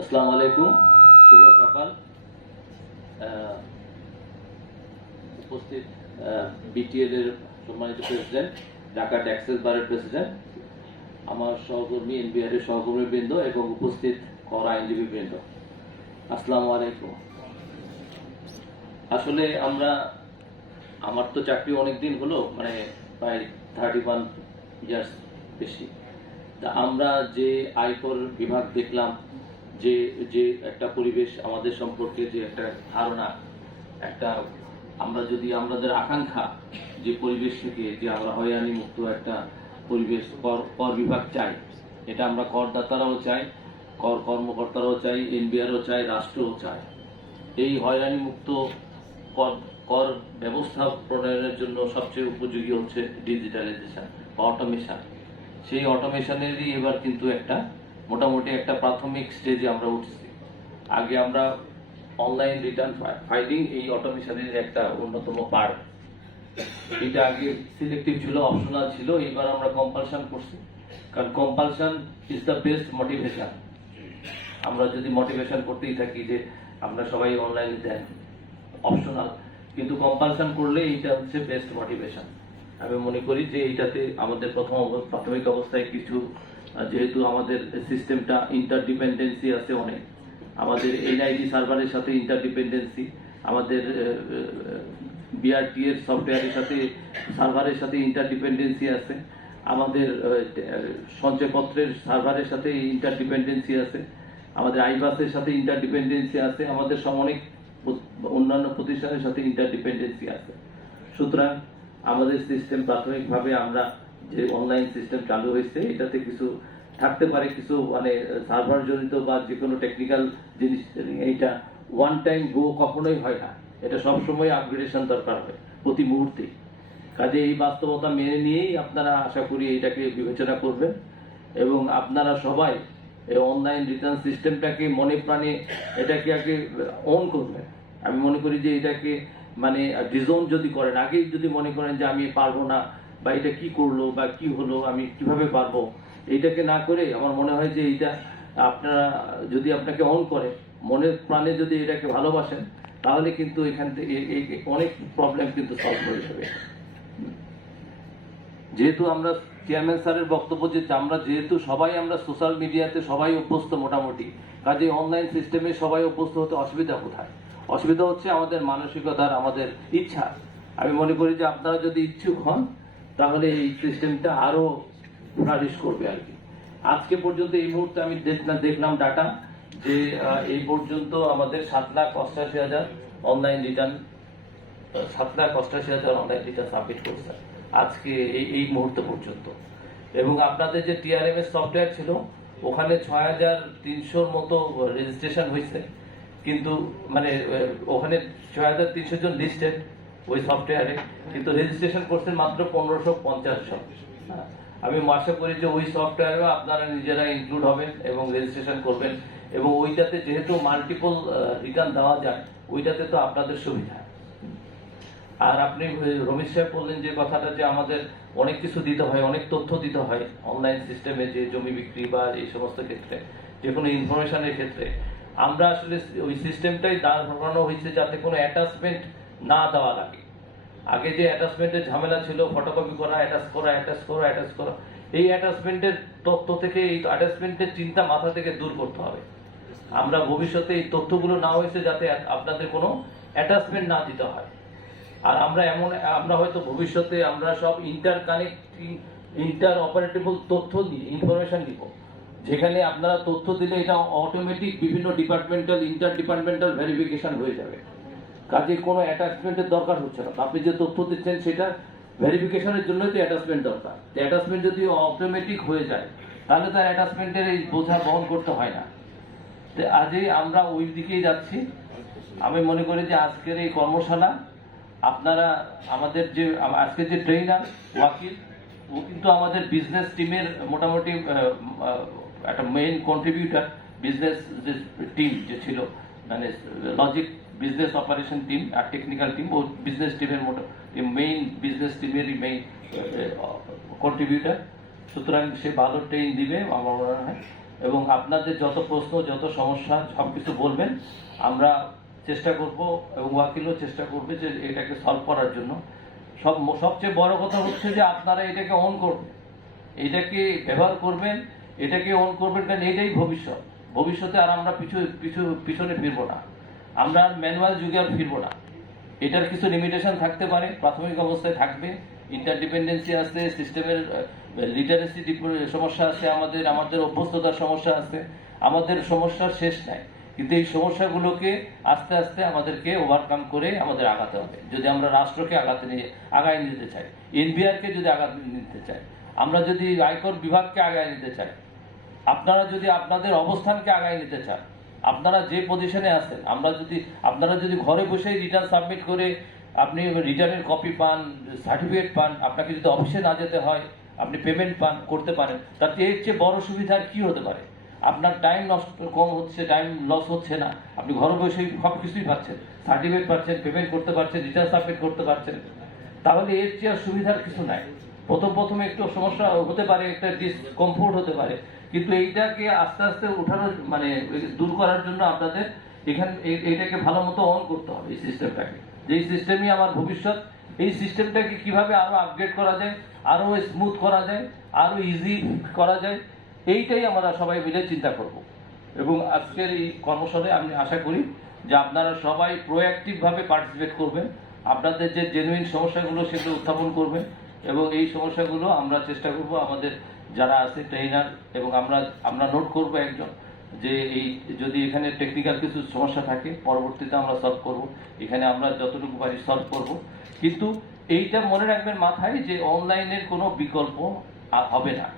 আসসালামু আলাইকুম, শুভ সকাল। উপস্থিত বিটিএল এর সম্মানিত প্রেসিডেন্ট ঢাকা ট্যাক্সেস বারের প্রেসিডেন্ট আমার সহকর্মী এনবিআর এর সহকর্মী বৃন্দ এবং উপস্থিত কর আইনজীবী বৃন্দ। আসসালামু আলাইকুম। আসলে আমরা, আমার তো চাকরি অনেক দিন হলো মানে প্রায় থার্টি ওয়ান ইয়ার্স বেশি। তা আমরা যে আয়কর বিভাগ দেখলাম, যে যে একটা পরিবেশ আমাদের সম্পর্কে যে একটা ধারণা, একটা আমরা যদি আমাদের আকাঙ্ক্ষা যে পরিবেশ থেকে যে আমরা হয়রানি মুক্ত একটা পরিবেশ কর কর বিভাগ চাই, এটা আমরা করদাতারাও চাই, কর কর্মকর্তারাও চাই, এনবিআরও চাই, রাষ্ট্রও চায় এই হয়রানি মুক্ত কর কর ব্যবস্থা প্রণয়নের জন্য সবচেয়ে উপযোগী হচ্ছে ডিজিটালাইজেশন বা অটোমেশন সেই অটোমেশনেরই এবার কিন্তু একটা, মোটামুটি একটা প্রাথমিক স্টেজে আমরা উঠছি। আগে আমরা অনলাইন রিটার্ন ফাইলিং এই অটোমেশনের একটা অন্যতম পার্ট এটা আগে সিলেক্টিভ ছিল অপশনাল ছিল, এবার আমরা কম্পালশন করছি। কারণ compulsion is the best motivation আমরা যদি মোটিভেশন করতেই থাকি যে আমরা সবাই অনলাইনে দেন অপশনাল কিন্তু কম্পালশন করলে এইটা হচ্ছে বেস্ট মোটিভেশন আমি মনে করি যে এইটাতে আমাদের প্রথম প্রাথমিক অবস্থায় কিছু যেহেতু আমাদের সিস্টেমটা ইন্টারডিপেন্ডেন্সি আছে অনেক। আমাদের এনআইডি সার্ভারের সাথে ইন্টারডিপেন্ডেন্সি আমাদের বিআরটি এর সফটওয়্যারের সাথে সার্ভারের সাথে ইন্টারডিপেন্ডেন্সি আছে। আমাদের সঞ্চয়পত্রের সার্ভারের সাথে ইন্টারডিপেন্ডেন্সি আছে। আমাদের আইবাসের সাথে ইন্টারডিপেন্ডেন্সি আছে। আমাদের সব অনেক অন্যান্য প্রতিষ্ঠানের সাথে ইন্টারডিপেন্ডেন্সি আছে। সুতরাং আমাদের সিস্টেম প্রাথমিকভাবে আমরা যে অনলাইন সিস্টেম চালু হয়েছে, এটাতে কিছু থাকতে পারে, কিছু মানে সার্ভার জনিত বা যে কোনো টেকনিক্যাল জিনিস, এইটা ওয়ান টাইম গো কখনোই হয় না। এটা সবসময় আপগ্রেডেশন দরকার হয় প্রতি মুহূর্তে। কাজে এই বাস্তবতা মেনে নিয়েই আপনারা আশা করি এটাকে বিবেচনা করবেন এবং আপনারা সবাই এই অনলাইন রিটার্ন সিস্টেমটাকে মনে প্রাণে এটাকে আগে অন করবেন। আমি মনে করি যে এটাকে মানে ডিজোন যদি করেন আগেই যদি মনে করেন যে আমি পারব না, বা এটা কি করল, বা কি হলো, আমি কীভাবে পারব এইটাকে না করে আমার মনে হয় যে এইটা আপনারা, যদি আপনাকে অন করে মনের প্রাণে যদি এটাকে ভালোবাসেন, তাহলে কিন্তু এখান থেকে অনেক প্রবলেম কিন্তু সলভ হয়ে যাবে যেহেতু আমরা চেয়ারম্যান স্যারের বক্তব্য যে আমরা যেহেতু সবাই আমরা সোশ্যাল মিডিয়াতে সবাই অভ্যস্ত মোটামুটি কাজে অনলাইন সিস্টেমে সবাই অভ্যস্ত হতে অসুবিধা কোথায়? অসুবিধা হচ্ছে আমাদের মানসিকতার, আমাদের ইচ্ছা। আমি মনে করি যে আপনারা যদি ইচ্ছুক হন, তাহলে এই সিস্টেমটা আরও ফ্লারিশ করবে আর কি। আজকে পর্যন্ত এই মুহূর্তে আমি দেখলাম ডাটা যে এই পর্যন্ত আমাদের সাত লাখ অষ্টাশি হাজার অনলাইন রিটার্ন সাত লাখ অষ্টাশি হাজার অনলাইন রিটার্ন সাবমিট করছে আজকে এই এই মুহূর্ত পর্যন্ত। এবং আপনাদের যে টিআরএমএস সফটওয়্যার ছিল, ওখানে ছয় হাজার তিনশোর মতো রেজিস্ট্রেশন হয়েছে। কিন্তু মানে ওখানে ছয় হাজার তিনশো জন লিস্টেড ওই সফটওয়্যারে কিন্তু রেজিস্ট্রেশন করছেন মাত্র পনেরোশো পঞ্চাশ জন। হ্যাঁ। আমি আশা করি যে ওই সফটওয়্যারেও আপনারা নিজেরা ইনক্লুড হবেন এবং রেজিস্ট্রেশন করবেন। এবং ওইটাতে যেহেতু মাল্টিপল রিটার্ন দেওয়া যায়, ওইটাতে তো আপনাদের সুবিধা। আর আপনি রমেশ সাহেব বললেন যে কথাটা যে আমাদের অনেক কিছু দিতে হয়, অনেক তথ্য দিতে হয় অনলাইন সিস্টেমে যে জমি বিক্রি বা এই সমস্ত ক্ষেত্রে, যে কোনো ইনফরমেশনের ক্ষেত্রে। আমরা আসলে ওই সিস্টেমটাই দাঁড় করানো হয়েছে যাতে কোনো অ্যাটাচমেন্ট না দেওয়া লাগে। আগে যে অ্যাটাচমেন্টের ঝামেলা ছিল ফটোকপি করা অ্যাটাচ করা অ্যাটাচ করা অ্যাটাচ করা, এই অ্যাটাচমেন্টের তথ্য থেকে, এই অ্যাটাচমেন্টের চিন্তা মাথা থেকে দূর করতে হবে। আমরা ভবিষ্যতে এই তথ্যগুলো না হয়েছে যাতে আপনাদের কোনো অ্যাটাচমেন্ট না দিতে হয়। আর আমরা এমন, আমরা হয়তো ভবিষ্যতে আমরা সব ইন্টার কানেক্টিং ইন্টার অপারেটেবল তথ্য নিয়ে ইনফরমেশন নিব যেখানে আপনারা তথ্য দিলে এটা অটোমেটিক বিভিন্ন ডিপার্টমেন্টাল ইন্টার ডিপার্টমেন্টাল ভেরিফিকেশন হয়ে যাবে। কাজে কোনো অ্যাটাচমেন্টের দরকার হচ্ছে না। আপনি যে তথ্য দিচ্ছেন, সেটা ভেরিফিকেশনের জন্যই তো অ্যাটাচমেন্ট দরকার। অ্যাটাচমেন্ট যদি অটোমেটিক হয়ে যায়, তাহলে তার অ্যাটাচমেন্টের এই বোঝা বহন করতে হয় না। তো আজই আমরা ওই দিকেই যাচ্ছি। আমি মনে করি যে আজকের এই কর্মশালা, আপনারা আমাদের যে আজকের যে ট্রেনার ওয়াকিল, ও কিন্তু আমাদের বিজনেস টিমের মোটামুটি একটা মেইন কন্ট্রিবিউটার বিজনেস যে টিম যে ছিল মানে লজিক বিজনেস অপারেশন টিম আর টেকনিক্যাল টিম ও বিজনেস টিমের মতো মেইন বিজনেস টিমেরই মেইন কন্ট্রিবিউটার সুতরাং সে ভালো ট্রেন দিবে, আমার মনে হয়। এবং আপনাদের যত প্রশ্ন, যত সমস্যা সব কিছু বলবেন, আমরা চেষ্টা করব এবং ওয়াকিলও চেষ্টা করবে যে এটাকে সলভ করার জন্য। সব, সবচেয়ে বড় কথা হচ্ছে যে আপনারা এটাকে অন করবেন। এটাকে ব্যবহার করবেন এটাকে অন করবেন কারণ এটাই ভবিষ্যৎ। ভবিষ্যতে আর আমরা পিছু পিছু, পিছনে ফিরবো না। আমরা ম্যানুয়াল যুগে আর ফিরবো না। এটার কিছু লিমিটেশন থাকতে পারে, প্রাথমিক অবস্থায় থাকবে। ইন্টারডিপেন্ডেন্সি আছে সিস্টেমের লিটারেসি সমস্যা আছে আমাদের আমাদের অভ্যস্ততার সমস্যা আছে। আমাদের সমস্যার শেষ নাই। কিন্তু এই সমস্যাগুলোকে আস্তে আস্তে আমাদেরকে ওভারকাম করে আমাদের আগাতে হবে। যদি আমরা রাষ্ট্রকে আগাতে নিয়ে আগায় নিতে চাই, এনবিআরকে যদি আগাতে নিতে চাই, আমরা যদি আয়কর বিভাগকে আগায় নিতে চাই আপনারা যদি আপনাদের অবস্থানকে আগায় নিতে চান, আপনারা যে পজিশনে আছেন, আমরা যদি, আপনারা যদি ঘরে বসেই রিটার্ন সাবমিট করে আপনি রিটার্নের কপি পান সার্টিফিকেট পান, আপনাকে যদি অফিসে না যেতে হয়, আপনি পেমেন্ট পান, করতে পারেন, তাতে এর চেয়ে বড় সুবিধা আর কি হতে পারে? আপনার টাইম নষ্ট, কম হচ্ছে টাইম লস হচ্ছে না। আপনি ঘরে বসেই সব কিছুই পাচ্ছেন সার্টিফিকেট পাচ্ছেন পেমেন্ট করতে পারছেন রিটার্ন সাবমিট করতে পারছেন। তাহলে এর চেয়ে আর সুবিধার কিছু নাই। প্রথম, প্রথমে একটু সমস্যা হতে পারে, একটা ডিসকমফোর্ট হতে পারে। কিন্তু এইটাকে আস্তে আস্তে উঠানোর মানে দূর করার জন্য আপনাদের এখান এইটাকে ভালো মতো অন করতে হবে এই সিস্টেমটাকে যেই সিস্টেমই আমার ভবিষ্যৎ, এই সিস্টেমটাকে কীভাবে আরও আপগ্রেড করা যায় আরও স্মুথ করা যায়, আরও ইজি করা যায়, এইটাই আমরা সবাই মিলে চিন্তা করব। এবং আজকের এই কর্মশালায় আমি আশা করি যে আপনারা সবাই প্রোঅ্যাক্টিভ ভাবে পার্টিসিপেট করবেন, আপনাদের যে জেনুইন সমস্যাগুলো সেগুলো উত্থাপন করবেন, এবং এই সমস্যাগুলো আমরা চেষ্টা করব আমাদের যারা আছে ট্রেনার এবং আমরা আমরা নোট করব একজন যে এই, যদি এখানে টেকনিক্যাল কিছু সমস্যা থাকে, পরবর্তীতে আমরা সলভ করব। এখানে আমরা যতটুকু পারি সলভ করব। কিন্তু এইটা মনে রাখবেন মাথায় যে অনলাইনের কোনো বিকল্প হবে না।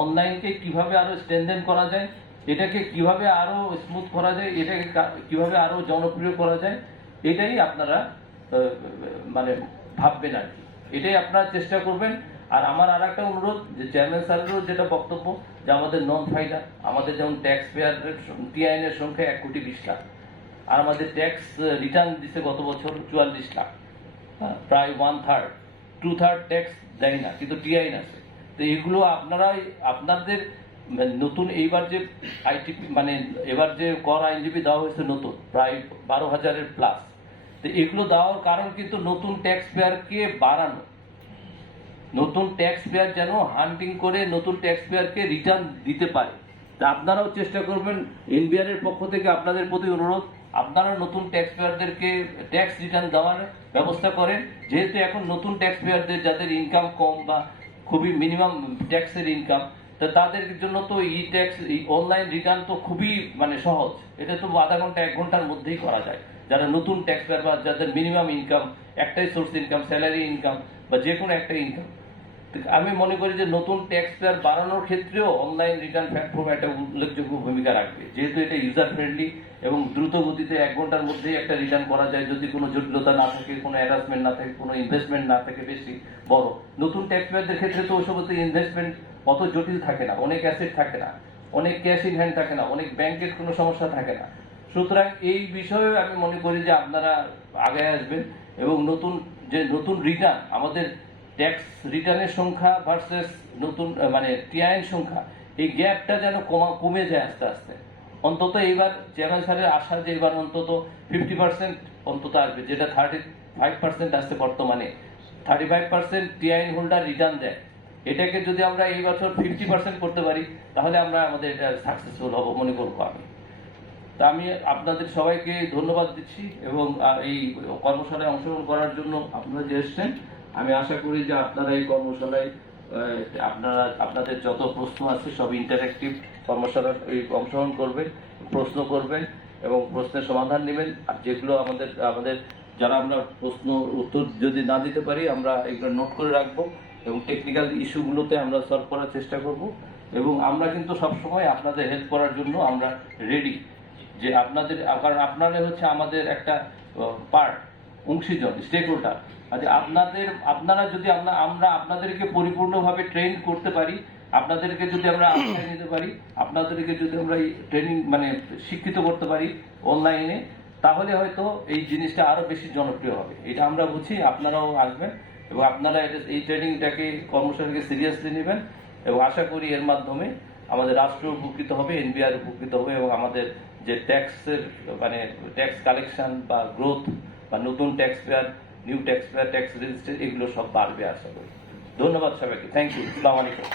অনলাইনকে কীভাবে আরও স্ট্রেনদেন করা যায়, এটাকে কীভাবে আরও স্মুথ করা যায়, এটাকে কীভাবে আরও জনপ্রিয় করা যায়, এটাই আপনারা মানে ভাববেন আর কি। এটাই আপনারা চেষ্টা করবেন। আর আমার আর একটা অনুরোধ যে চেয়ারম্যান স্যারেরও যেটা বক্তব্য যে আমাদের নন ফাইডার আমাদের যেমন ট্যাক্স পেয়ারের টিআইএন এর সংখ্যা এক কোটি বিশ লাখ আর আমাদের ট্যাক্স রিটার্ন দিছে গত বছর চুয়াল্লিশ লাখ। হ্যাঁ, প্রায় one third two third tax দেয় না কিন্তু টিআইন আছে। তো এগুলো আপনারাই আপনাদের মানে নতুন এইবার যে আইটিপি মানে এবার যে কর আইনজীবী দেওয়া হয়েছে নতুন প্রায় বারো হাজারের প্লাস তো এগুলো দেওয়ার কারণ কিন্তু নতুন ট্যাক্স পেয়ারকে বাড়ানো। নতুন ট্যাক্স পেয়ার যেন হান্টিং করে নতুন ট্যাক্স পেয়ারকে রিটার্ন দিতে পারে। তা আপনারাও চেষ্টা করবেন এনবিআর এর পক্ষ থেকে আপনাদের প্রতি অনুরোধ। আপনারা নতুন ট্যাক্স পেয়ারদেরকে ট্যাক্স রিটার্ন দেওয়ার ব্যবস্থা করেন। যেহেতু এখন নতুন ট্যাক্স পেয়ারদের যাদের ইনকাম কম বা খুবই মিনিমাম ট্যাক্সের ইনকাম তা তাদের জন্য তো ই ট্যাক্স অনলাইন রিটার্ন তো খুবই মানে সহজ। এটা তো আধা ঘণ্টা, এক ঘণ্টার মধ্যেই করা যায়। যারা নতুন ট্যাক্স পেয়ার বা যাদের মিনিমাম ইনকাম একটাই সোর্স ইনকাম স্যালারি ইনকাম বা যে কোনো একটা ইনকাম আমি মনে করি যে নতুন ট্যাক্স পেয়ার বাড়ানোর ক্ষেত্রেও অনলাইন রিটার্ন প্ল্যাটফর্ম একটা উল্লেখযোগ্য ভূমিকা রাখবে। যেহেতু এটা ইউজার ফ্রেন্ডলি এবং দ্রুত গতিতে এক ঘণ্টার মধ্যেই একটা রিটার্ন করা যায় যদি কোনো জটিলতা না থাকে, কোনো হ্যারাসমেন্ট না থাকে, কোনো ইনভেস্টমেন্ট না থাকে বেশি, বড়। নতুন ট্যাক্স পেয়ারদের ক্ষেত্রে তো ওসব ইনভেস্টমেন্ট অত জটিল থাকে না, অনেক অ্যাসেট থাকে না, অনেক ক্যাশ ইন হ্যান্ড থাকে না, অনেক ব্যাংকের কোনো সমস্যা থাকে না। সুতরাং এই বিষয়ে আমি মনে করি যে আপনারা আগে আসবেন এবং নতুন, যে নতুন রিটার্ন আমাদের ট্যাক্স রিটার্নের সংখ্যা ভার্সেস নতুন মানে টিআইএন সংখ্যা, এই গ্যাপটা যেন কমা, কমে যায় আস্তে আস্তে। অন্তত এইবার চেয়ারম্যান স্যারের আশা যে এবার অন্তত ফিফটি পার্সেন্ট অন্তত আসবে, যেটা থার্টি ফাইভ পার্সেন্ট আসছে বর্তমানে। Thirty five percent TIN holder return দেয়। এটাকে যদি আমরা এই বছর ফিফটি পার্সেন্ট করতে পারি, তাহলে আমরা আমাদের এটা সাকসেসফুল হব মনে করব আমি। তা আমি আপনাদের সবাইকে ধন্যবাদ দিচ্ছি এবং এই কর্মশালায় অংশগ্রহণ করার জন্য আপনারা যে এসছেন আমি আশা করি যে আপনারা এই কর্মশালায় আপনারা, আপনাদের যত প্রশ্ন আছে সব ইন্টারেক্টিভ কর্মশালার অংশগ্রহণ করবেন, প্রশ্ন করবেন এবং প্রশ্নের সমাধান নেবেন। আর যেগুলো আমাদের আমাদের, যারা আমরা প্রশ্ন উত্তর যদি না দিতে পারি, আমরা এগুলো নোট করে রাখব এবং টেকনিক্যাল ইস্যুগুলোতে আমরা সলভ করার চেষ্টা করব। এবং আমরা কিন্তু সবসময় আপনাদের হেল্প করার জন্য আমরা রেডি যে আপনাদের, কারণ আপনারা হচ্ছে আমাদের একটা পার্ট অংশীজন স্টেক হোল্ডার আচ্ছা আপনাদের, আপনারা যদি আমরা আপনাদেরকে পরিপূর্ণভাবে ট্রেন করতে পারি, আপনাদেরকে যদি আমরা আশ্রয় নিতে পারি, আপনাদেরকে যদি আমরা ট্রেনিং মানে শিক্ষিত করতে পারি অনলাইনে তাহলে হয়তো এই জিনিসটা আরও বেশি জনপ্রিয় হবে। এটা আমরা বুঝি, আপনারাও আসবেন এবং আপনারা এই ট্রেনিংটাকে কর্মশালাকে সিরিয়াসলি নেবেন এবং আশা করি এর মাধ্যমে আমাদের রাষ্ট্র উপকৃত হবে এনবিআর উপকৃত হবে এবং আমাদের যে ট্যাক্সের মানে ট্যাক্স কালেকশন বা গ্রোথ বা নতুন tax payer new tax payer tax register এগুলো সব বাড়বে আশা করি। ধন্যবাদ সবাইকে। থ্যাংক ইউ আসসালামু আলাইকুম।